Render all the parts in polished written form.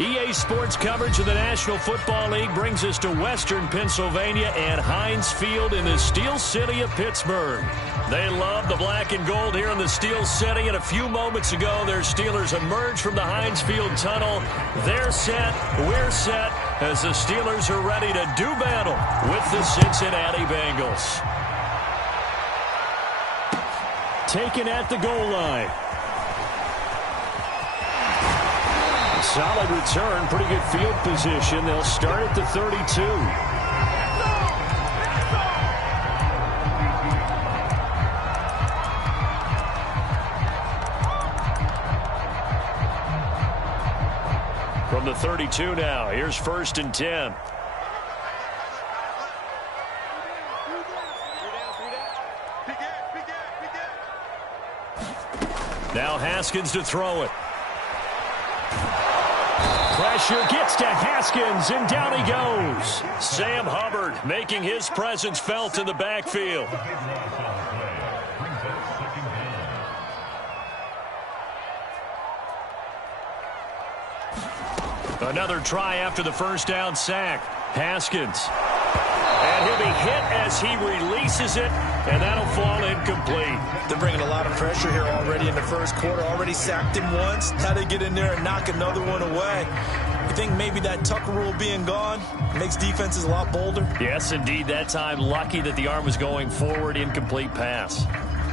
EA Sports coverage of the National Football League brings us to Western Pennsylvania and Heinz Field in the Steel City of Pittsburgh. They love the black and gold here in the Steel City, and a few moments ago, their Steelers emerged from the Heinz Field tunnel. They're set, we're set, as the Steelers are ready to do battle with the Cincinnati Bengals. Taken at the goal line. Solid return, pretty good field position. They'll start at the 32. From the 32 now, here's 1st and 10. Now Haskins to throw it. Pressure gets to Haskins, and down he goes. Sam Hubbard making his presence felt in the backfield. Another try after the first down sack. Haskins. And he'll be hit as he releases it, and that'll fall incomplete. They're bringing a lot of pressure here already in the first quarter. Already sacked him once. How they get in there and knock another one away. You think maybe that Tucker rule being gone makes defenses a lot bolder? Yes, indeed. That time, lucky that the arm was going forward, incomplete pass.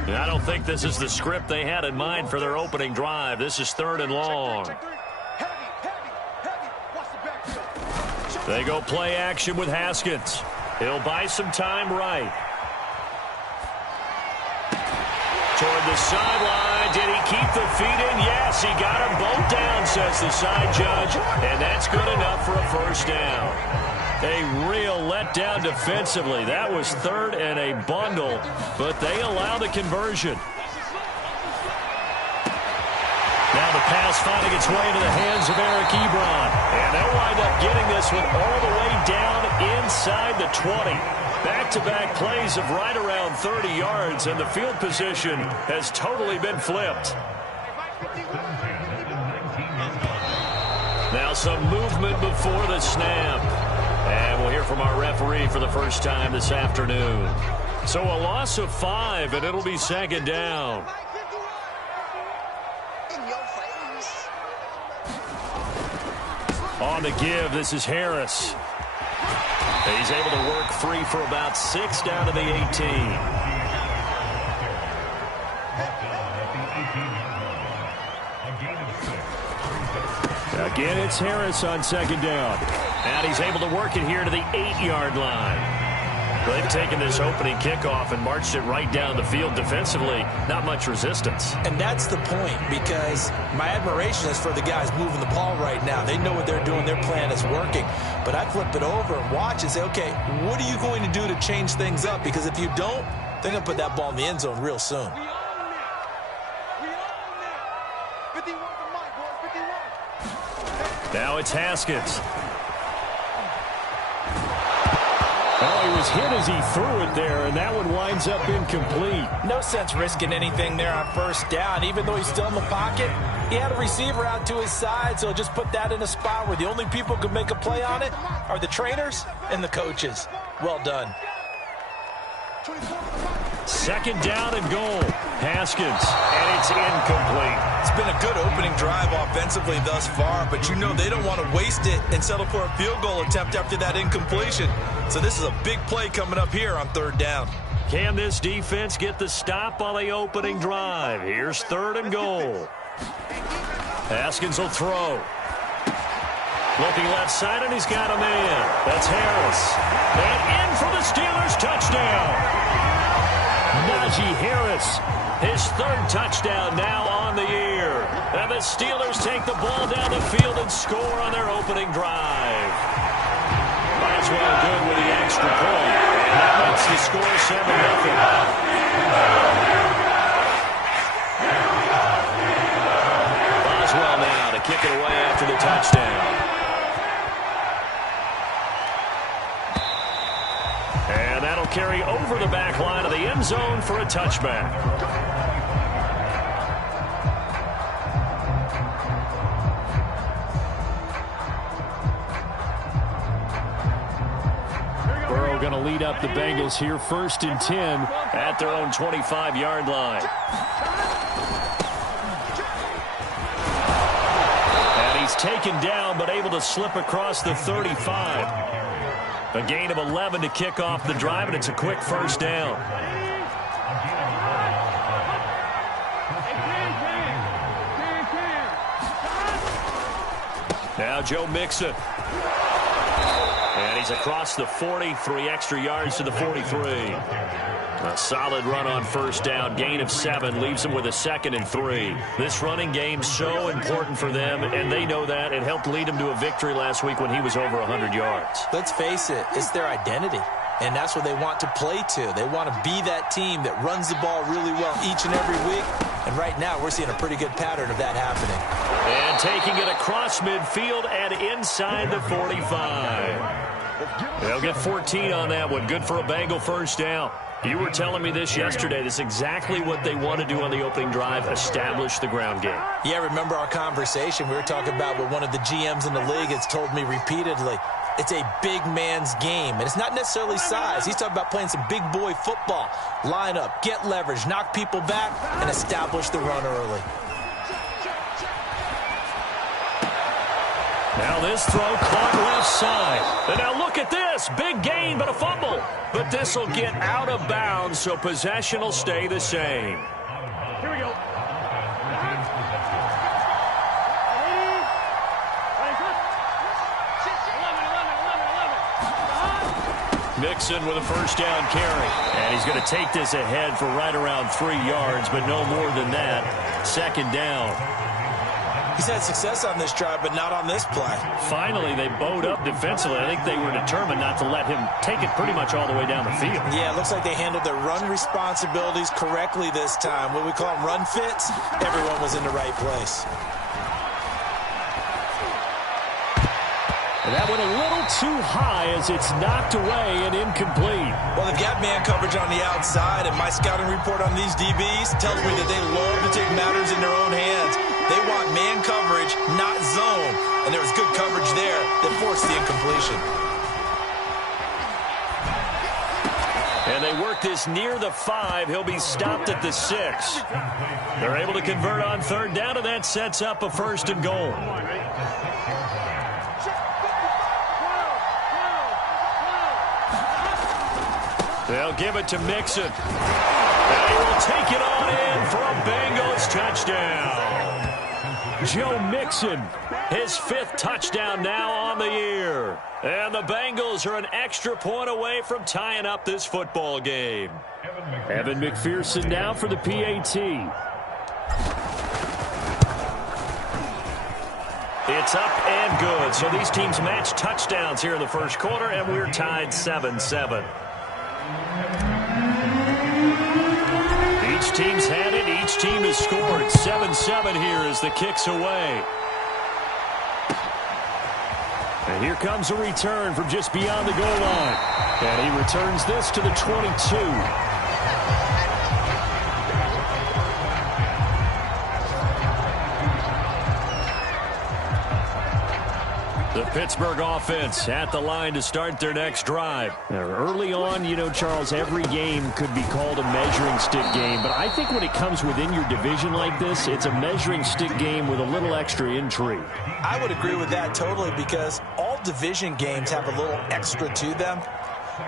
And I don't think this is the script they had in mind for their opening drive. This is 3rd and long. They go play action with Haskins. He'll buy some time right. Toward the sideline. Did he keep the feet in? Yes, he got them both down, says the side judge. And that's good enough for a first down. A real letdown defensively. That was 3rd and a bundle, but they allow the conversion. Now the pass finding its way into the hands of Eric Ebron. And they'll wind up getting this one all the way down inside the 20. Back-to-back plays of right around 30 yards, and the field position has totally been flipped. Now some movement before the snap. And we'll hear from our referee for the first time this afternoon. So a loss of 5, and it'll be 2nd down. On the give, this is Harris. He's able to work free for about 6 down to the 18. Again, it's Harris on 2nd down. And he's able to work it here to the 8-yard line. They've taken this opening kickoff and marched it right down the field defensively. Not much resistance. And that's the point, because my admiration is for the guys moving the ball right now. They know what they're doing. Their plan is working. But I flip it over and watch and say, okay, what are you going to do to change things up? Because if you don't, they're going to put that ball in the end zone real soon. Now it's Haskins. Oh, he was hit as he threw it there, and that one winds up incomplete. No sense risking anything there on 1st down. Even though he's still in the pocket, he had a receiver out to his side, so just put that in a spot where the only people who can make a play on it are the trainers and the coaches. Well done. 2nd down and goal. Haskins, and it's incomplete. It's been a good opening drive offensively thus far, but you know they don't want to waste it and settle for a field goal attempt after that incompletion. So this is a big play coming up here on 3rd down. Can this defense get the stop on the opening drive? Here's 3rd and goal. Haskins will throw. Looking left side, and he's got a man. That's Harris. And in for the Steelers touchdown. Najee Harris, his 3rd touchdown now on the year. And the Steelers take the ball down the field and score on their opening drive. Boswell good with the extra point. And that makes the score 7-0. Boswell now to kick it away after the touchdown. And that'll carry over the back line of the end zone for a touchback. are going to lead up the Bengals here, 1st and 10 at their own 25-yard line. And he's taken down, but able to slip across the 35. A gain of 11 to kick off the drive, and it's a quick 1st down. Now Joe Mixon. And he's across the 40, 3 extra yards to the 43. A solid run on 1st down, gain of 7, leaves them with a 2nd and 3. This running game so important for them, and they know that. It helped lead them to a victory last week when he was over 100 yards. Let's face it, it's their identity, and that's what they want to play to. They want to be that team that runs the ball really well each and every week, and right now we're seeing a pretty good pattern of that happening. And taking it across midfield and inside the 45. They'll get 14 on that one. Good for a Bengal 1st down. You were telling me this yesterday. This is exactly what they want to do on the opening drive, establish the ground game. Yeah, remember our conversation? We were talking about what one of the GMs in the league has told me repeatedly. It's a big man's game, and it's not necessarily size. He's talking about playing some big boy football. Line up, get leverage, knock people back, and establish the run early. Now this throw caught left side. And now look at this. Big gain, but a fumble. But this will get out of bounds, so possession will stay the same. Here we go. Mixon with a 1st down carry. And he's going to take this ahead for right around 3 yards, but no more than that. 2nd down. He's had success on this drive, but not on this play. Finally, they bowed up defensively. I think they were determined not to let him take it pretty much all the way down the field. Yeah, it looks like they handled their run responsibilities correctly this time. What we call them run fits, everyone was in the right place. And that went a little too high as it's knocked away and incomplete. Well, they've got man coverage on the outside, and my scouting report on these DBs tells me that they love to take matters in their own hands. They want man coverage, not zone. And there was good coverage there that forced the incompletion. And they work this near the 5. He'll be stopped at the 6. They're able to convert on 3rd down, and that sets up a 1st and goal. They'll give it to Mixon. And he will take it on in for a Bengals touchdown. Joe Mixon, his 5th touchdown now on the year. And the Bengals are an extra point away from tying up this football game. Evan McPherson now for the PAT. It's up and good. So these teams match touchdowns here in the 1st quarter, and we're tied 7-7. Each team's had it. Each team has scored. 7-7 here as the kick's away. And here comes a return from just beyond the goal line. And he returns this to the 22. The Pittsburgh offense at the line to start their next drive. Now, early on, you know, Charles, every game could be called a measuring stick game. But I think when it comes within your division like this, it's a measuring stick game with a little extra intrigue. I would agree with that totally because all division games have a little extra to them.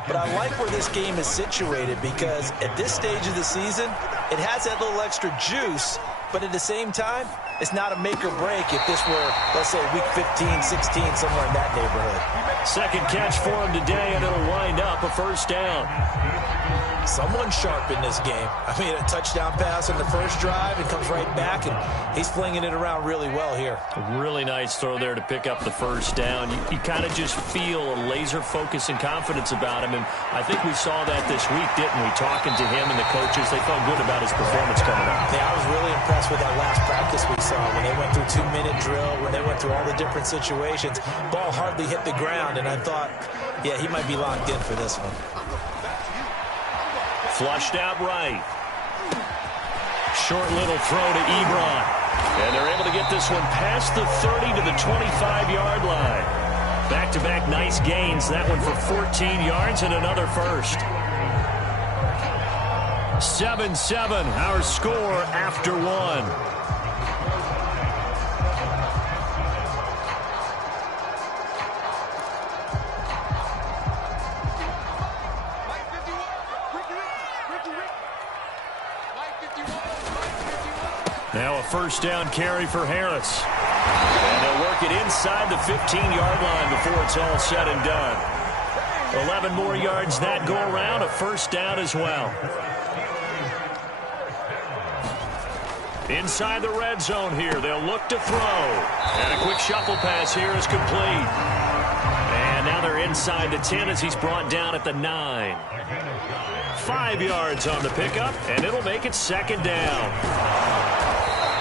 But I like where this game is situated because at this stage of the season, it has that little extra juice. But at the same time, it's not a make or break if this were, let's say, week 15, 16, somewhere in that neighborhood. Second catch for him today, and it'll wind up a 1st down. Someone sharp in this game. I mean, a touchdown pass on the 1st drive and comes right back, and he's flinging it around really well here. A really nice throw there to pick up the 1st down. You kind of just feel a laser focus and confidence about him, and I think we saw that this week, didn't we? Talking to him and the coaches, they felt good about his performance coming up. Yeah, I was really impressed with that last practice we saw when they went through 2-minute drill, when they went through all the different situations. Ball hardly hit the ground, and I thought, yeah, he might be locked in for this one. Flushed out right. Short little throw to Ebron. And they're able to get this one past the 30 to the 25-yard line. Back-to-back nice gains. That one for 14 yards and another first. 7-7, our score after one. Now a first down carry for Harris. And they'll work it inside the 15-yard line before it's all said and done. 11 more yards that go around, a first down as well. Inside the red zone here, they'll look to throw. And a quick shuffle pass here is complete. And now they're inside the 10 as he's brought down at the 9. 5 yards on the pickup, and it'll make it second down.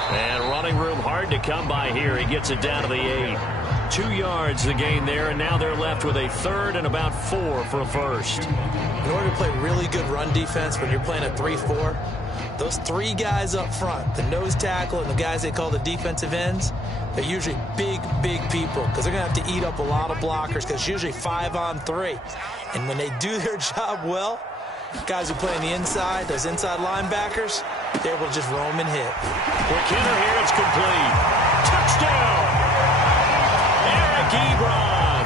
And running room hard to come by here. He gets it down to the 8. 2 yards the gain there, and now they're left with a third and about 4 for a first. In order to play really good run defense when you're playing a 3-4, those 3 guys up front, the nose tackle and the guys they call the defensive ends, they're usually big people because they're going to have to eat up a lot of blockers because it's usually 5-on-3. And when they do their job well, guys who play on the inside, those inside linebackers, they're able to just roam and hit. McKinnon here, it's complete. Touchdown! Eric Ebron,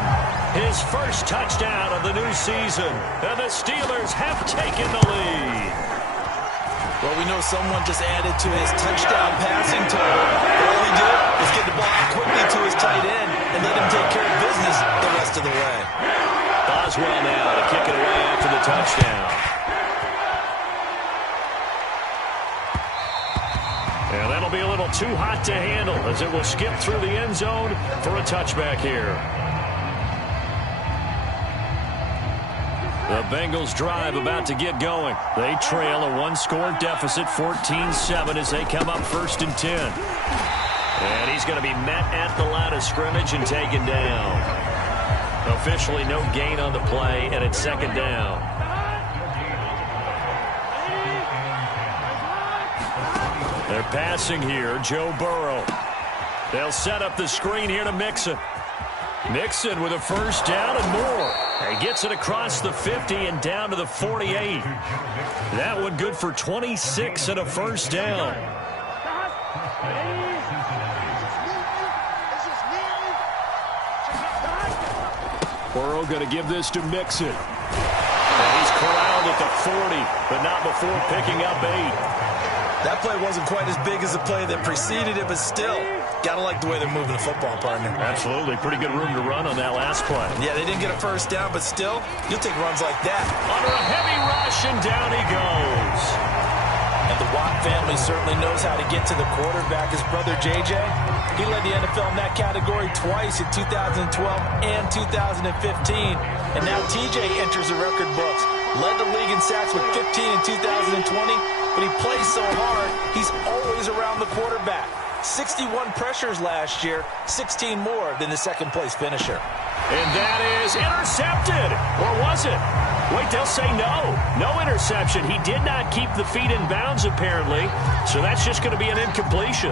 his first touchdown of the new season. And the Steelers have taken the lead. Well, we know someone just added to his touchdown passing total. All he did was get the ball out quickly to his tight end and let him take care of business the rest of the way. Boswell now to kick it away after the touchdown. And that'll be a little too hot to handle as it will skip through the end zone for a touchback here. The Bengals drive about to get going. They trail a one-score deficit, 14-7, as they come up first and 10. And he's going to be met at the line of scrimmage and taken down. Officially no gain on the play, and it's second down. They're passing here, Joe Burrow. They'll set up the screen here to Mixon. Mixon with a first down and more. He gets it across the 50 and down to the 48. That one good for 26 and a first down. Burrow going to give this to Mixon. And he's corralled at the 40, but not before picking up 8. That play wasn't quite as big as the play that preceded it, but still, got to like the way they're moving the football, partner. Absolutely. Pretty good room to run on that last play. Yeah, they didn't get a first down, but still, you'll take runs like that. Under a heavy rush, and down he goes. And the Watt family certainly knows how to get to the quarterback. His brother, J.J., he led the NFL in that category twice in 2012 and 2015. And now T.J. enters the record books. Led the league in sacks with 15 in 2020. But he plays so hard, he's always around the quarterback. 61 pressures last year, 16 more than the second-place finisher. And that is intercepted. Or was it? Wait, they'll say no. No interception. He did not keep the feet in bounds, apparently. So that's just going to be an incompletion.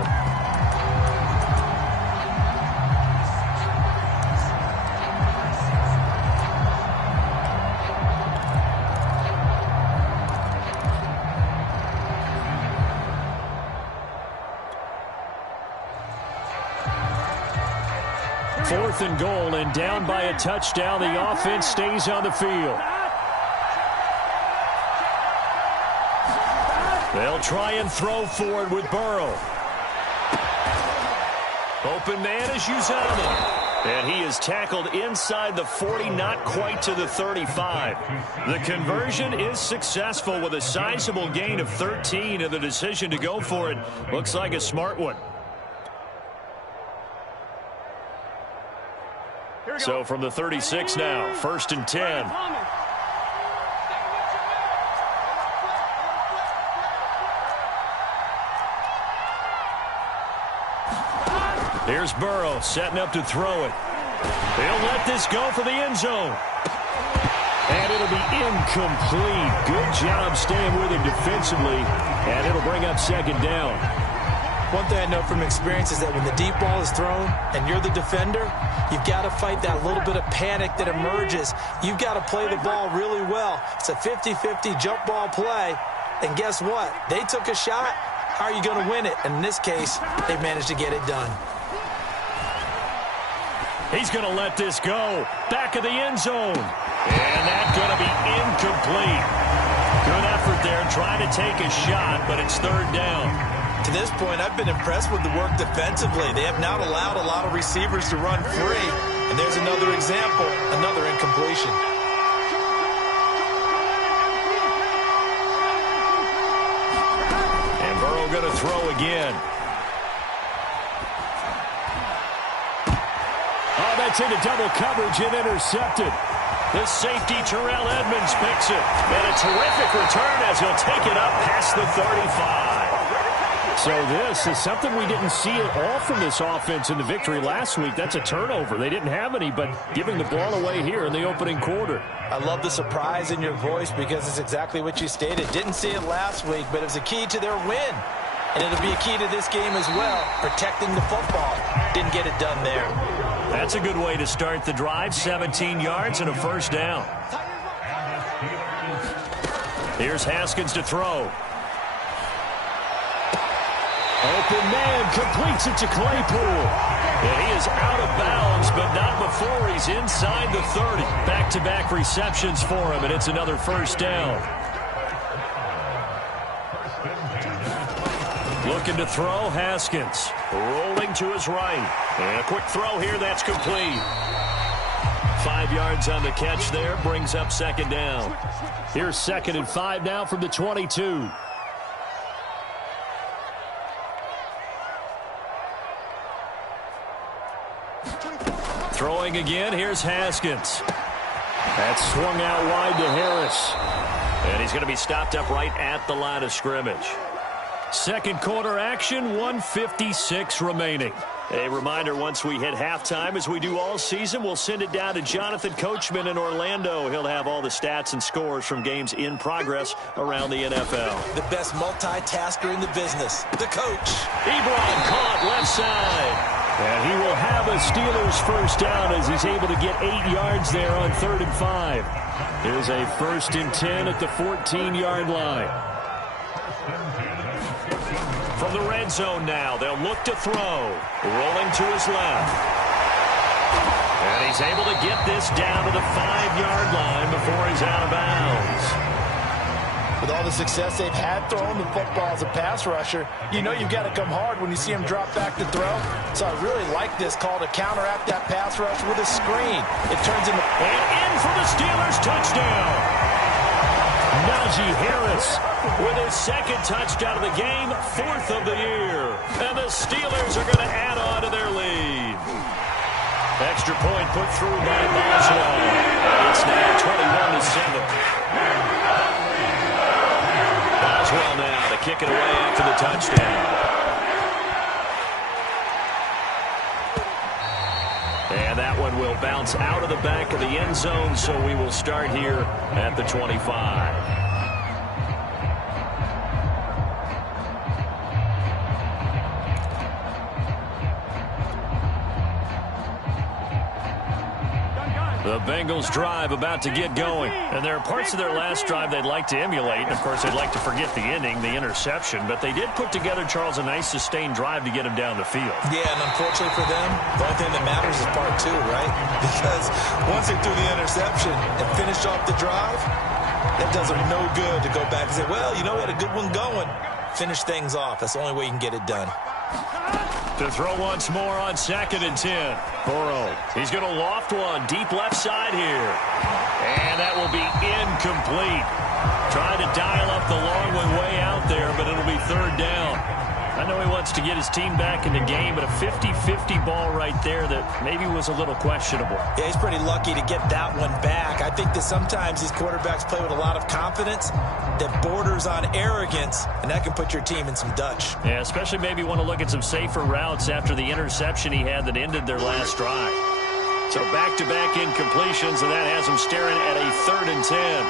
Fourth and goal, and down by a touchdown. The offense stays on the field. They'll try and throw forward with Burrow. Open man is Uzomah. And he is tackled inside the 40, not quite to the 35. The conversion is successful with a sizable gain of 13, and the decision to go for it looks like a smart one. So from the 36 now, first and 10. Here's Burrow setting up to throw it. They'll let this go for the end zone. And it'll be incomplete. Good job staying with him defensively. And it'll bring up second down. One thing I know from experience is that when the deep ball is thrown and you're the defender, you've got to fight that little bit of panic that emerges. You've got to play the ball really well. It's a 50-50 jump ball play. And guess what? They took a shot. How are you going to win it? And in this case, they managed to get it done. He's going to let this go. Back of the end zone. And that's going to be incomplete. Good effort there trying to take a shot, but it's third down. To this point, I've been impressed with the work defensively. They have not allowed a lot of receivers to run free. And there's another example, another incompletion. And Burrow going to throw again. Oh, that's into double coverage and intercepted. The safety, Terrell Edmonds, picks it. And a terrific return as he'll take it up past the 35. So this is something we didn't see at all from this offense in the victory last week. That's a turnover. They didn't have any, but giving the ball away here in the opening quarter. I love the surprise in your voice because it's exactly what you stated. Didn't see it last week, but it was a key to their win. And it'll be a key to this game as well, protecting the football. Didn't get it done there. That's a good way to start the drive. 17 yards and a first down. Here's Haskins to throw. Open man completes it to Claypool. And he is out of bounds, but not before he's inside the 30. Back-to-back receptions for him, and it's another first down. Looking to throw, Haskins. Rolling to his right. And a quick throw here, that's complete. 5 yards on the catch there, brings up second down. Here's 2nd and 5 now from the 22. Throwing again, here's Haskins. That's swung out wide to Harris. And he's going to be stopped up right at the line of scrimmage. Second quarter action, 1:56 remaining. A reminder, once we hit halftime, as we do all season, we'll send it down to Jonathan Coachman in Orlando. He'll have all the stats and scores from games in progress around the NFL. The best multitasker in the business, the coach. Ebron caught left side. And he will have a Steelers first down as he's able to get 8 yards there on 3rd and 5. Here's a 1st and 10 at the 14-yard line. From the red zone now, they'll look to throw. Rolling to his left. And he's able to get this down to the 5-yard line before he's out of bounds. With all the success they've had throwing the football as a pass rusher, you know you've got to come hard when you see him drop back to throw. So I really like this call to counteract that pass rush with a screen. It turns into... And in for the Steelers touchdown. Najee Harris with his 2nd touchdown of the game, 4th of the year. And the Steelers are going to add on to their lead. Extra point put through by Boswell. It's now 21-7. Boswell now to kick it away after the touchdown. And that one will bounce out of the back of the end zone, so we will start here at the 25. The Bengals drive about to get going. And there are parts of their last drive they'd like to emulate. And, of course, they'd like to forget the ending, the interception. But they did put together, Charles, a nice sustained drive to get him down the field. Yeah, and unfortunately for them, the only thing that matters is part 2, right? Because once they threw the interception and finished off the drive, that does them no good to go back and say, well, you know, we had a good one going. Finish things off. That's the only way you can get it done. To throw once more on 2nd and 10. Burrow. He's going to loft one deep left side here. And that will be incomplete. Trying to dial up the long one way out there, but it'll be 3rd down. I know he wants to get his team back in the game, but a 50-50 ball right there that maybe was a little questionable. Yeah, he's pretty lucky to get that one back. I think that sometimes these quarterbacks play with a lot of confidence that borders on arrogance, and that can put your team in some Dutch. Yeah, especially maybe want to look at some safer routes after the interception he had that ended their last drive. So back-to-back incompletions, and that has him staring at a 3rd and 10.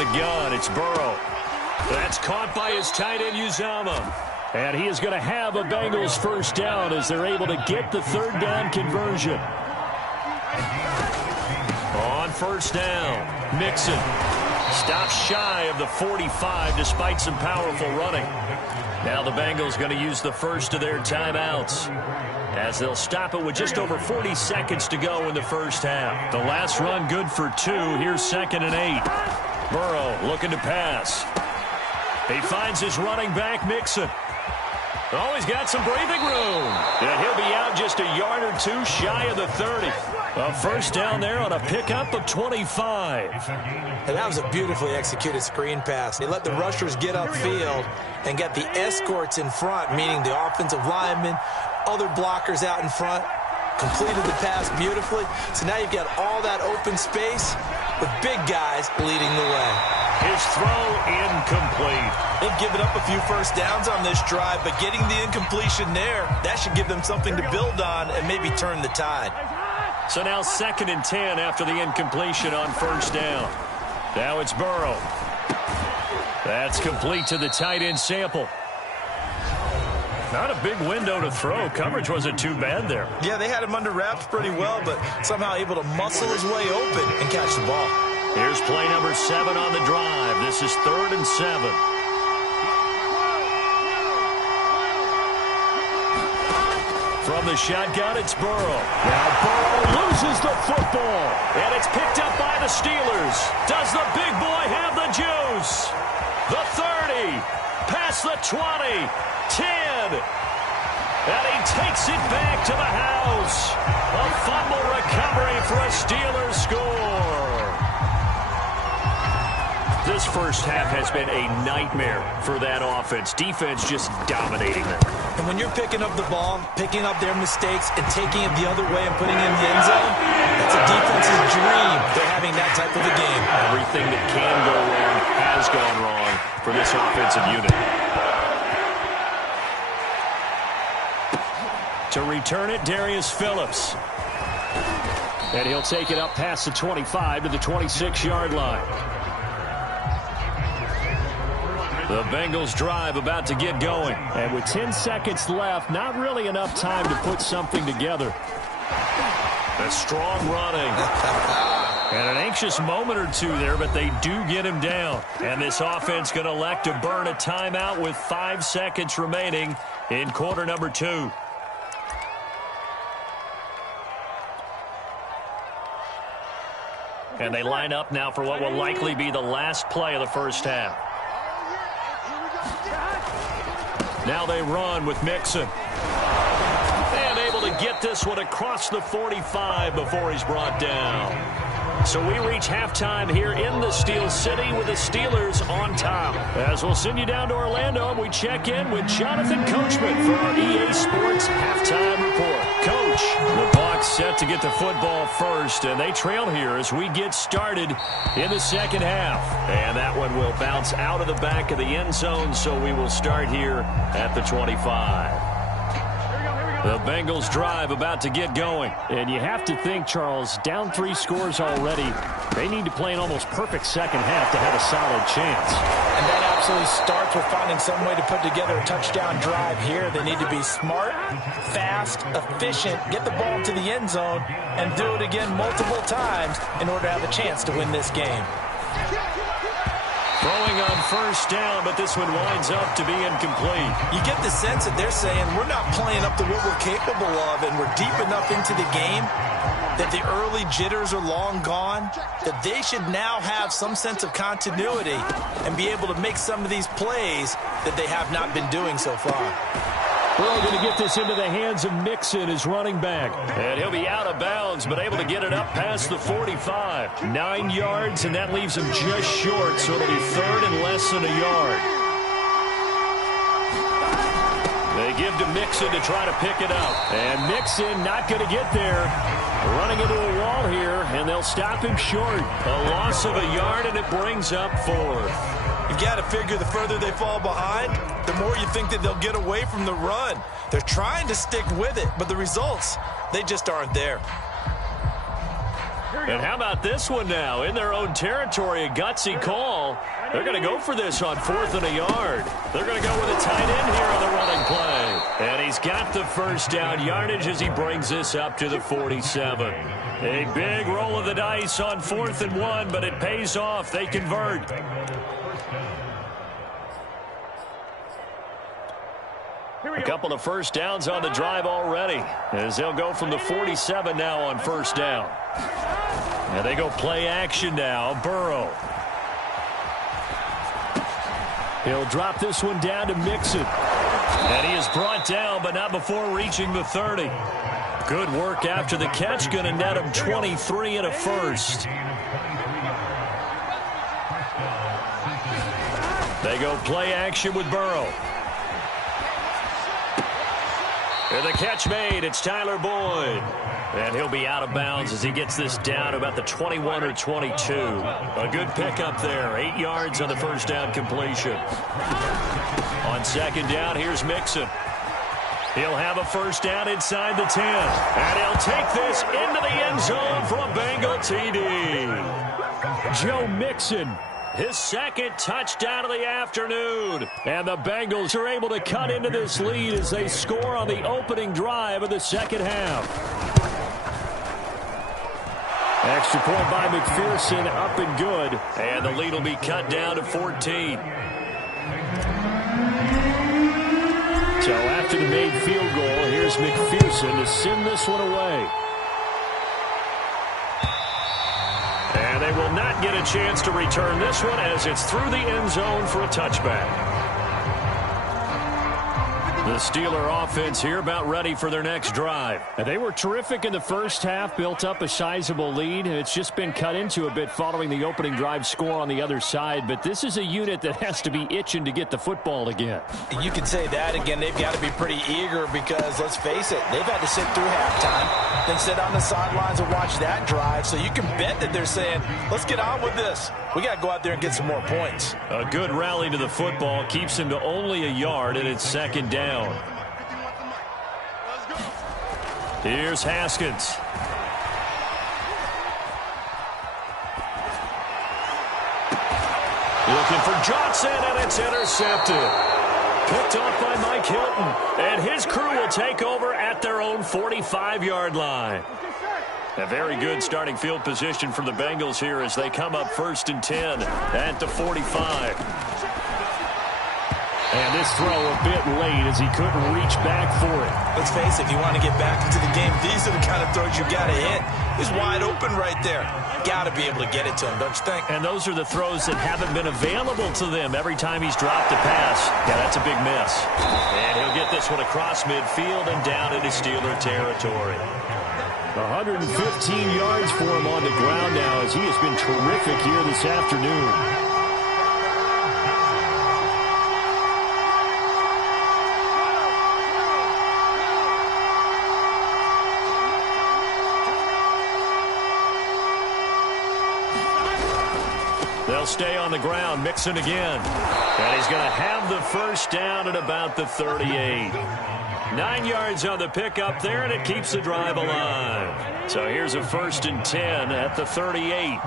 the gun. It's Burrow. That's caught by his tight end, Uzomah. And he is going to have a Bengals first down as they're able to get the third down conversion. On first down, Mixon stops shy of the 45 despite some powerful running. Now the Bengals going to use the first of their timeouts as they'll stop it with just over 40 seconds to go in the first half. The last run good for 2. Here's 2nd and 8. Burrow looking to pass. He finds his running back, Mixon. Oh, he's got some breathing room. And he'll be out just a yard or 2 shy of the 30. A first down there on a pickup of 25. And that was a beautifully executed screen pass. They let the rushers get upfield and get the escorts in front, meaning the offensive linemen, other blockers out in front, completed the pass beautifully. So now you've got all that open space with big guys leading the way. His throw incomplete. They've given up a few first downs on this drive, but getting the incompletion there, that should give them something to build on and maybe turn the tide. So now 2nd and 10 after the incompletion on first down. Now it's Burrow. That's complete to the tight end Sample. Not a big window to throw. Coverage wasn't too bad there. Yeah, they had him under wraps pretty well, but somehow able to muscle his way open and catch the ball. Here's play number 7 on the drive. This is 3rd and 7. From the shotgun, it's Burrow. Now Burrow loses the football. And it's picked up by the Steelers. Does the big boy have the juice? The 30. Past the 20. 10. And he takes it back to the house. A fumble recovery for a Steelers score. This first half has been a nightmare for that offense. Defense just dominating them. And when you're picking up the ball, picking up their mistakes, and taking it the other way and putting it in the end zone, that's a defense's dream. They're having that type of a game. Everything that can go wrong has gone wrong for this offensive unit. To return it, Darius Phillips. And he'll take it up past the 25 to the 26-yard line. The Bengals drive about to get going. And with 10 seconds left, not really enough time to put something together. A strong running. And an anxious moment or 2 there, but they do get him down. And this offense going to elect to burn a timeout with 5 seconds remaining in quarter number 2. And they line up now for what will likely be the last play of the first half. Now they run with Mixon. And able to get this one across the 45 before he's brought down. So we reach halftime here in the Steel City with the Steelers on top. As we'll send you down to Orlando and we check in with Jonathan Coachman for our EA Sports Halftime Report. Coach, the Bucs set to get the football first, and they trail here as we get started in the second half. And that one will bounce out of the back of the end zone, so we will start here at the 25. The Bengals drive about to get going. And you have to think, Charles, down 3 scores already. They need to play an almost perfect second half to have a solid chance. And that absolutely starts with finding some way to put together a touchdown drive here. They need to be smart, fast, efficient, get the ball to the end zone, and do it again multiple times in order to have a chance to win this game. Throwing on first down, but this one winds up to be incomplete. You get the sense that they're saying we're not playing up to what we're capable of, and we're deep enough into the game that the early jitters are long gone, that they should now have some sense of continuity and be able to make some of these plays that they have not been doing so far. Burrow going to get this into the hands of Mixon, his running back. And he'll be out of bounds, but able to get it up past the 45. 9 yards, and that leaves him just short, so it'll be 3rd and less than a yard. They give to Mixon to try to pick it up. And Mixon not going to get there. Running into a wall here, and they'll stop him short. A loss of a yard, and it brings up 4th. You've got to figure the further they fall behind, the more you think that they'll get away from the run. They're trying to stick with it, but the results, they just aren't there. And how about this one now? In their own territory, a gutsy call. They're going to go for this on 4th and a yard. They're going to go with a tight end here on the running play. And he's got the first down yardage as he brings this up to the 47. A big roll of the dice on 4th and 1, but it pays off. They convert. A couple of first downs on the drive already, as they'll go from the 47 now on first down. And they go play action now. Burrow. He'll drop this one down to Mixon. And he is brought down, but not before reaching the 30. Good work after the catch. Going to net him 23 and a first. They go play action with Burrow. And the catch made. It's Tyler Boyd. And he'll be out of bounds as he gets this down about the 21 or 22. A good pickup there. 8 yards on the first down completion. On second down, here's Mixon. He'll have a first down inside the 10. And he'll take this into the end zone for a Bengal TD. Joe Mixon, his second touchdown of the afternoon. And the Bengals are able to cut into this lead as they score on the opening drive of the second half. Extra point by McPherson, up and good. And the lead will be cut down to 14. So after the made field goal, here's McPherson to send this one away. And they will not get a chance to return this one as it's through the end zone for a touchback. The Steeler offense here about ready for their next drive. And they were terrific in the first half, built up a sizable lead. It's just been cut into a bit following the opening drive score on the other side. But this is a unit that has to be itching to get the football again. You can say that again. They've got to be pretty eager because, let's face it, they've had to sit through halftime, then sit on the sidelines and watch that drive. So you can bet that they're saying, let's get on with this. We got to go out there and get some more points. A good rally to the football keeps him to only a yard, and it's second down. Here's Haskins. Looking for Johnson, and it's intercepted. Picked off by Mike Hilton, and his crew will take over at their own 45-yard line. A very good starting field position for the Bengals here as they come up 1st and 10 at the 45. And this throw a bit late as he couldn't reach back for it. Let's face it, if you want to get back into the game, these are the kind of throws you got to hit. He's wide open right there. Got to be able to get it to him, don't you think? And those are the throws that haven't been available to them every time he's dropped a pass. Yeah, that's a big miss. And he'll get this one across midfield and down into Steeler territory. 115 yards for him on the ground now as he has been terrific here this afternoon. They'll stay on the ground, Mixon again. And he's going to have the first down at about the 38. 9 yards on the pickup there, and it keeps the drive alive. So here's a 1st and 10 at the 38.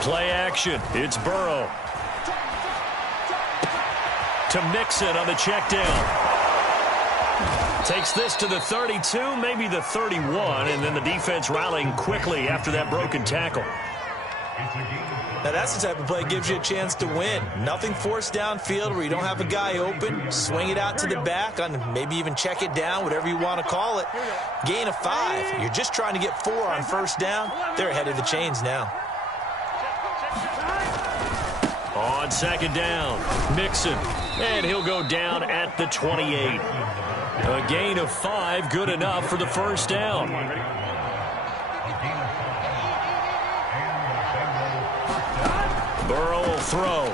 Play action. It's Burrow. To Mixon on the check down. Takes this to the 32, maybe the 31, and then the defense rallying quickly after that broken tackle. Now that's the type of play that gives you a chance to win. Nothing forced downfield where you don't have a guy open. Swing it out to the back, on maybe even check it down, whatever you want to call it. Gain of 5. You're just trying to get 4 on first down. They're ahead of the chains now. On second down, Mixon, and he'll go down at the 28. A gain of 5, good enough for the first down. Burrow will throw.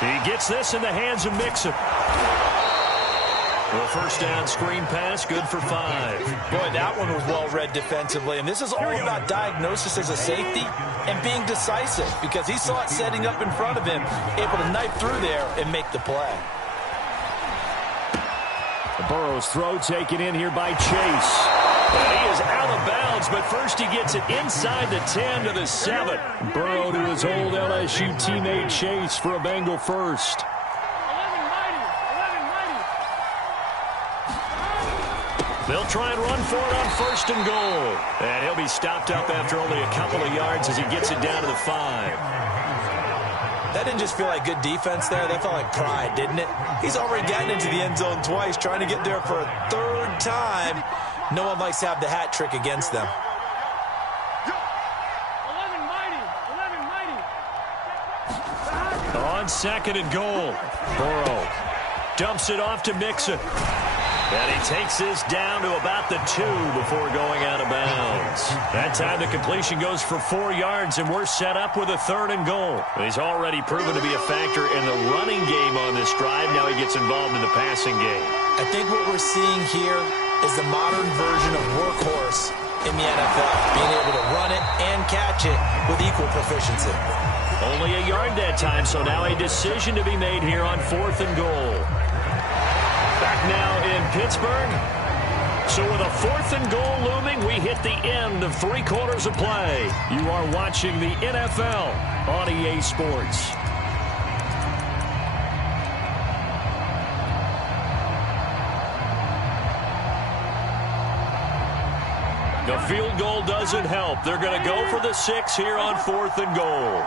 He gets this in the hands of Mixon. The first down screen pass, good for 5. Boy, that one was well read defensively. And this is all about diagnosis as a safety and being decisive, because he saw it setting up in front of him, able to knife through there and make the play. Burrow's throw taken in here by Chase. And he is out of bounds, but first he gets it inside the 10 to the 7. Burrow to his old LSU teammate Chase for a Bengal first. They'll try and run for it on 1st and goal. And he'll be stopped up after only a couple of yards as he gets it down to the 5. That didn't just feel like good defense there. That felt like pride, didn't it? He's already gotten into the end zone twice, trying to get there for a 3rd time. No one likes to have the hat trick against them. On 2nd and goal, Burrow dumps it off to Mixon. And he takes this down to about the 2 before going out of bounds. That time the completion goes for 4 yards, and we're set up with a 3rd and goal. He's already proven to be a factor in the running game on this drive. Now he gets involved in the passing game. I think what we're seeing here is the modern version of workhorse in the NFL, being able to run it and catch it with equal proficiency. Only a yard that time, so now a decision to be made here on 4th and goal. Back now in Pittsburgh. So with a 4th and goal looming, we hit the end of 3 quarters of play. You are watching the NFL on EA Sports. The field goal doesn't help. They're going to go for the 6 here on 4th and goal.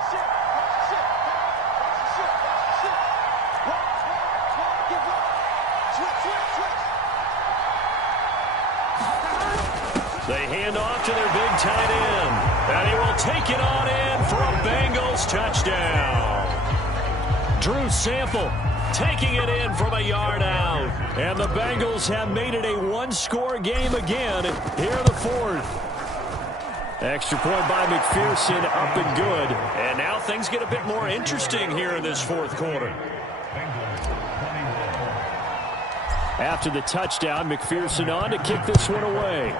They hand off to their big tight end. And he will take it on in for a Bengals touchdown. Drew Sample taking it in from a yard out. And the Bengals have made it a 1-score game again here in the 4th. Extra point by McPherson, up and good. And now things get a bit more interesting here in this 4th quarter. After the touchdown, McPherson on to kick this one away.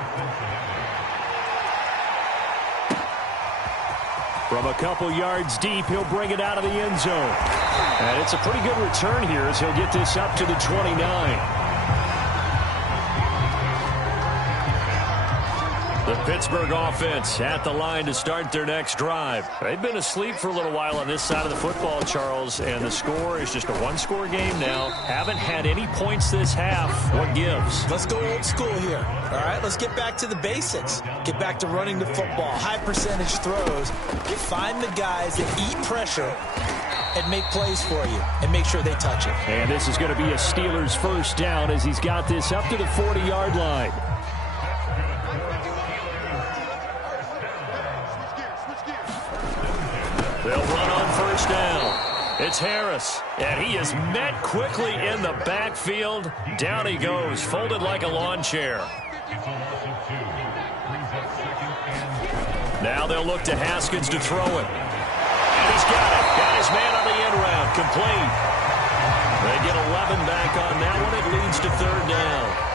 From a couple yards deep, he'll bring it out of the end zone. And it's a pretty good return here as he'll get this up to the 29. The Pittsburgh offense at the line to start their next drive. They've been asleep for a little while on this side of the football, Charles, and the score is just a 1-score game now. Haven't had any points this half. What gives? Let's go old school here. All right, let's get back to the basics. Get back to running the football, high percentage throws. Find the guys that eat pressure and make plays for you and make sure they touch it. And this is going to be a Steelers first down as he's got this up to the 40-yard line. They'll run on first down. It's Harris, and he is met quickly in the backfield. Down he goes, folded like a lawn chair. Now they'll look to Haskins to throw it. And he's got it. Got his man on the end round. Complete. They get 11 back on that one. It leads to 3rd down.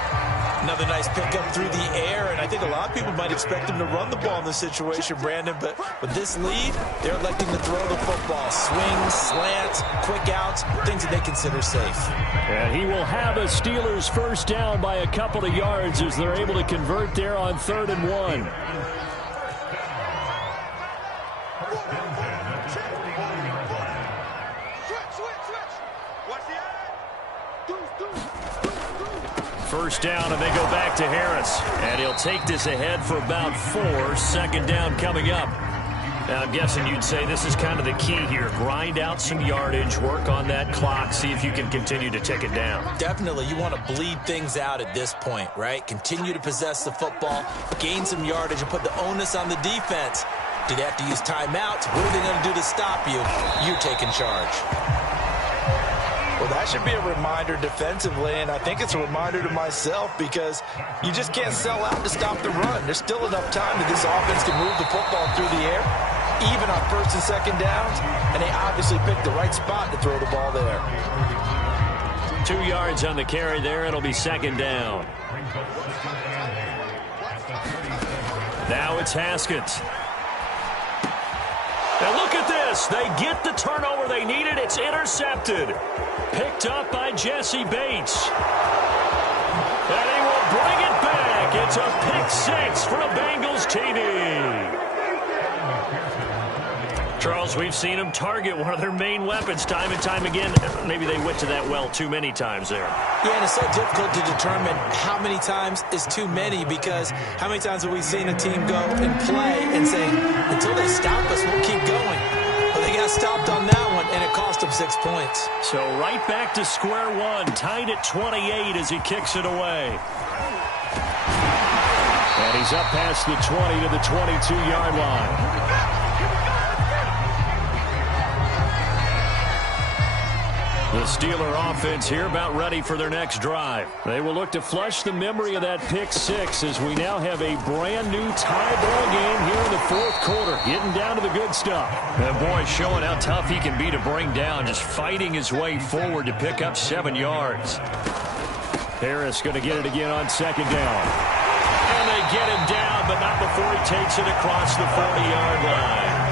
Another nice pickup through the air, and I think a lot of people might expect him to run the ball in this situation, Brandon, but with this lead, they're electing to throw the football. Swings, slants, quick outs, things that they consider safe. And he will have a Steelers first down by a couple of yards as they're able to convert there on 3rd and 1. First down, and they go back to Harris. And he'll take this ahead for about 4. 2nd down coming up. Now, I'm guessing you'd say this is kind of the key here. Grind out some yardage, work on that clock, see if you can continue to tick it down. Definitely. You want to bleed things out at this point, right? Continue to possess the football, gain some yardage, and put the onus on the defense. Do they have to use timeouts? What are they going to do to stop you? You're taking charge. Well, that should be a reminder defensively, and I think it's a reminder to myself because you just can't sell out to stop the run. There's still enough time that this offense can move the football through the air, even on 1st and 2nd downs, and they obviously picked the right spot to throw the ball there. 2 yards on the carry there. It'll be second down. Now it's Haskins. And look at this. They get the turnover they needed. It's intercepted. Picked up by Jesse Bates. And he will bring it back. It's a pick six for a Bengals TD. Charles, we've seen them target one of their main weapons time and time again. Maybe they went to that well too many times there. Yeah, and it's so difficult to determine how many times is too many, because how many times have we seen a team go and play and say, until they stop us, we'll keep going. But they got stopped on that one, and it cost them 6 points. So right back to square one, tied at 28 as he kicks it away. And he's up past the 20 to the 22-yard line. The Steeler offense here about ready for their next drive. They will look to flush the memory of that pick six as we now have a brand new tie ball game here in the fourth quarter. Getting down to the good stuff. And boy, showing how tough he can be to bring down, just fighting his way forward to pick up 7 yards. Harris going to get it again on second down. And they get him down, but not before he takes it across the 40-yard line.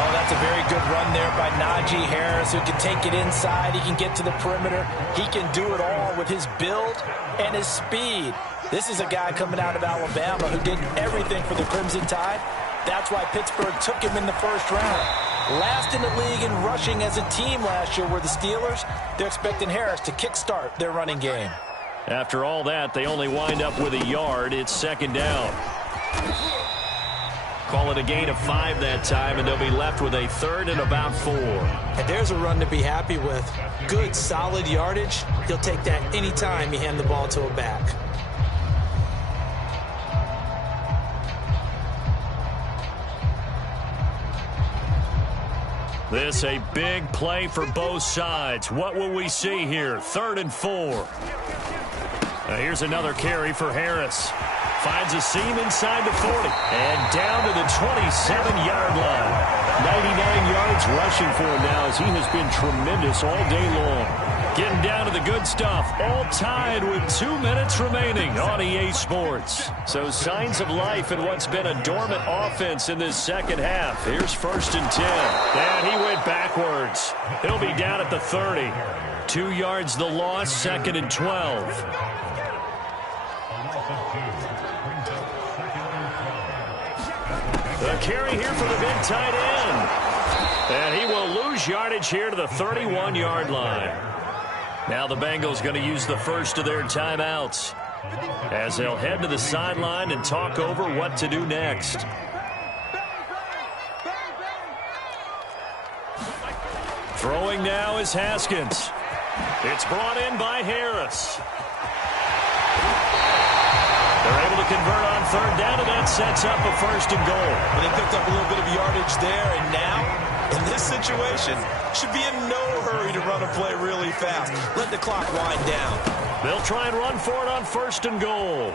Oh, that's a very good run there by Najee Harris, who can take it inside. He can get to the perimeter. He can do it all with his build and his speed. This is a guy coming out of Alabama who did everything for the Crimson Tide. That's why Pittsburgh took him in the first round. Last in the league in rushing as a team last year were the Steelers. They're expecting Harris to kickstart their running game. After all that, they only wind up with a yard. It's second down. Call it a gain of 5 that time, and they'll be left with a third and about 4. And there's a run to be happy with. Good, solid yardage. He'll take that any time you hand the ball to a back. This a big play for both sides. What will we see here? 3rd and 4. Here's another carry for Harris. Finds a seam inside the 40. And down to the 27-yard line. 99 yards rushing for him now as he has been tremendous all day long. Getting down to the good stuff. All tied with 2 minutes remaining on EA Sports. So signs of life in what's been a dormant offense in this second half. Here's 1st and 10. And he went backwards. He'll be down at the 30. 2 yards the loss, 2nd and 12. The carry here for the big tight end. And he will lose yardage here to the 31-yard line. Now the Bengals going to use the first of their timeouts as they'll head to the sideline and talk over what to do next. Throwing now is Haskins. It's brought in by Harris. They're able to convert on 3rd down, and that sets up a 1st and goal. Well, they picked up a little bit of yardage there, and now, in this situation, should be in no hurry to run a play really fast. Let the clock wind down. They'll try and run for it on 1st and goal.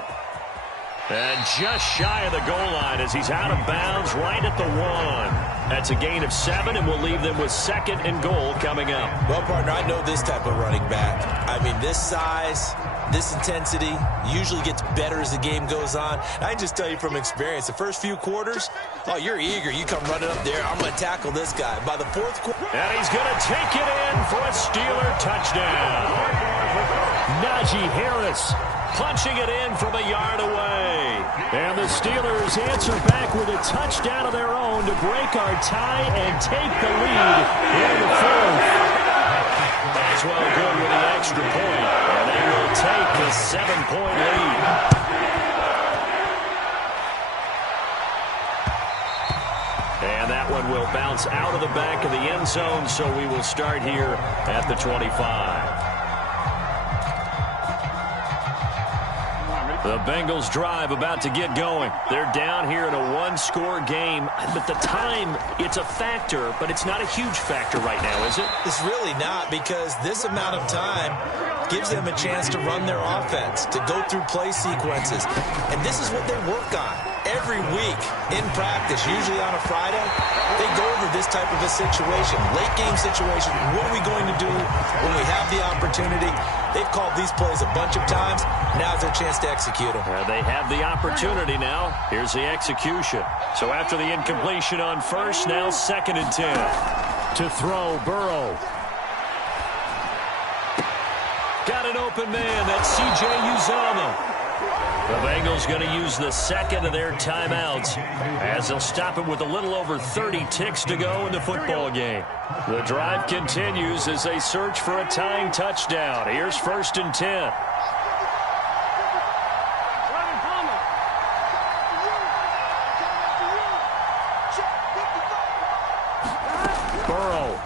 And just shy of the goal line as he's out of bounds right at the 1. That's a gain of 7, and we'll leave them with 2nd and goal coming up. Well, partner, I know this type of running back. I mean, this size, this intensity usually gets better as the game goes on. I can just tell you from experience, the first few quarters, oh, you're eager. You come running up there, I'm going to tackle this guy. By the 4th quarter. And he's going to take it in for a Steeler touchdown. Najee Harris punching it in from a yard away. And the Steelers answer back with a touchdown of their own to break our tie and take the lead in the 4th. As well good with the extra point. And they will take the 7-point lead. And that one will bounce out of the back of the end zone, so we will start here at the 25. The Bengals drive about to get going. They're down here in a 1-score game, but the time, it's a factor, but it's not a huge factor right now, is it? It's really not, because this amount of time gives them a chance to run their offense, to go through play sequences. And this is what they work on every week in practice, usually on a Friday, they go over this type of a situation, late game situation. What are we going to do when we have the opportunity? They've called these plays a bunch of times. Now's their chance to execute them. They have the opportunity now. Here's the execution. So after the incompletion on first, now 2nd and 10. To throw, Burrow. Got an open man. That's C.J. Uzomah. The Bengals going to use the second of their timeouts as they'll stop it with a little over 30 ticks to go in the football game. The drive continues as they search for a tying touchdown. Here's 1st and 10. Burrow.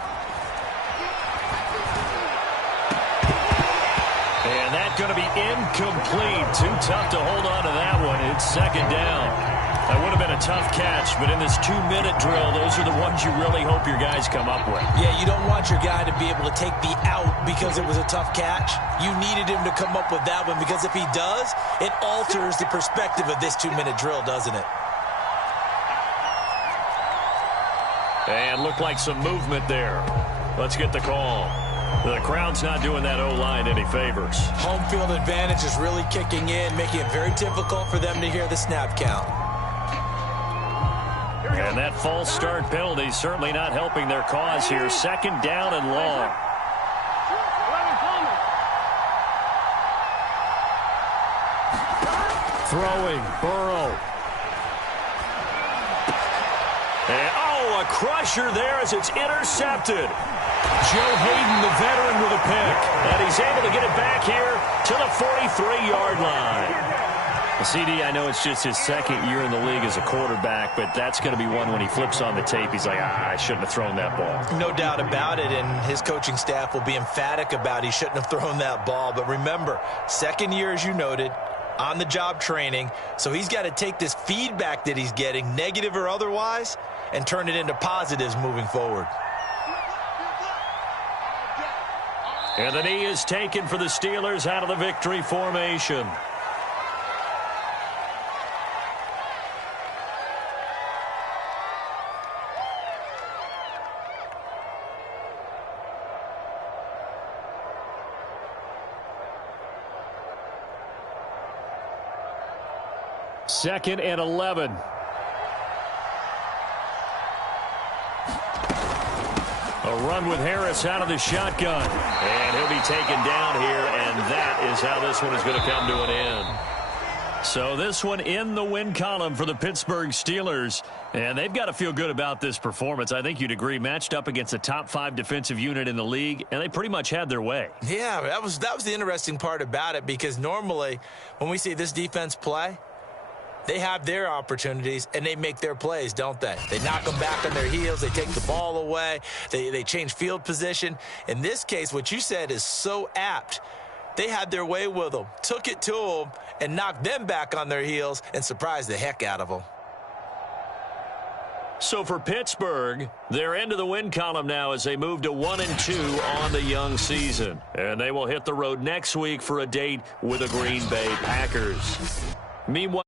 And that's going to be incomplete. Too tough to hold on to that one. It's 2nd down. That would have been a tough catch, but in this 2-minute drill, those are the ones you really hope your guys come up with. Yeah, you don't want your guy to be able to take the out because it was a tough catch. You needed him to come up with that one because if he does, it alters the perspective of this 2-minute drill, doesn't it? And looked like some movement there. Let's get the call. The crowd's not doing that O-line any favors. Home field advantage is really kicking in, making it very difficult for them to hear the snap count. And that false start penalty certainly not helping their cause here. 2nd down and long. Throwing, Burrow. And, a crusher there as it's intercepted. Joe Hayden, the veteran, with a pick. And he's able to get it back here to the 43-yard line. CD, I know it's just his 2nd year in the league as a quarterback, but that's going to be one when he flips on the tape, he's like, I shouldn't have thrown that ball. No doubt about it, and his coaching staff will be emphatic about he shouldn't have thrown that ball. But remember, 2nd year, as you noted, on-the-job training, so he's got to take this feedback that he's getting, negative or otherwise, and turn it into positives moving forward. And the knee is taken for the Steelers out of the victory formation. Second and 11. A run with Harris out of the shotgun. And he'll be taken down here, and that is how this one is going to come to an end. So this one in the win column for the Pittsburgh Steelers. And they've got to feel good about this performance. I think you'd agree, matched up against a top 5 defensive unit in the league, and they pretty much had their way. Yeah, that was the interesting part about it, because normally when we see this defense play, they have their opportunities, and they make their plays, don't they? They knock them back on their heels. They take the ball away. They change field position. In this case, what you said is so apt. They had their way with them, took it to them, and knocked them back on their heels and surprised the heck out of them. So for Pittsburgh, they're into the win column now as they move to 1-2 on the young season. And they will hit the road next week for a date with the Green Bay Packers. Meanwhile,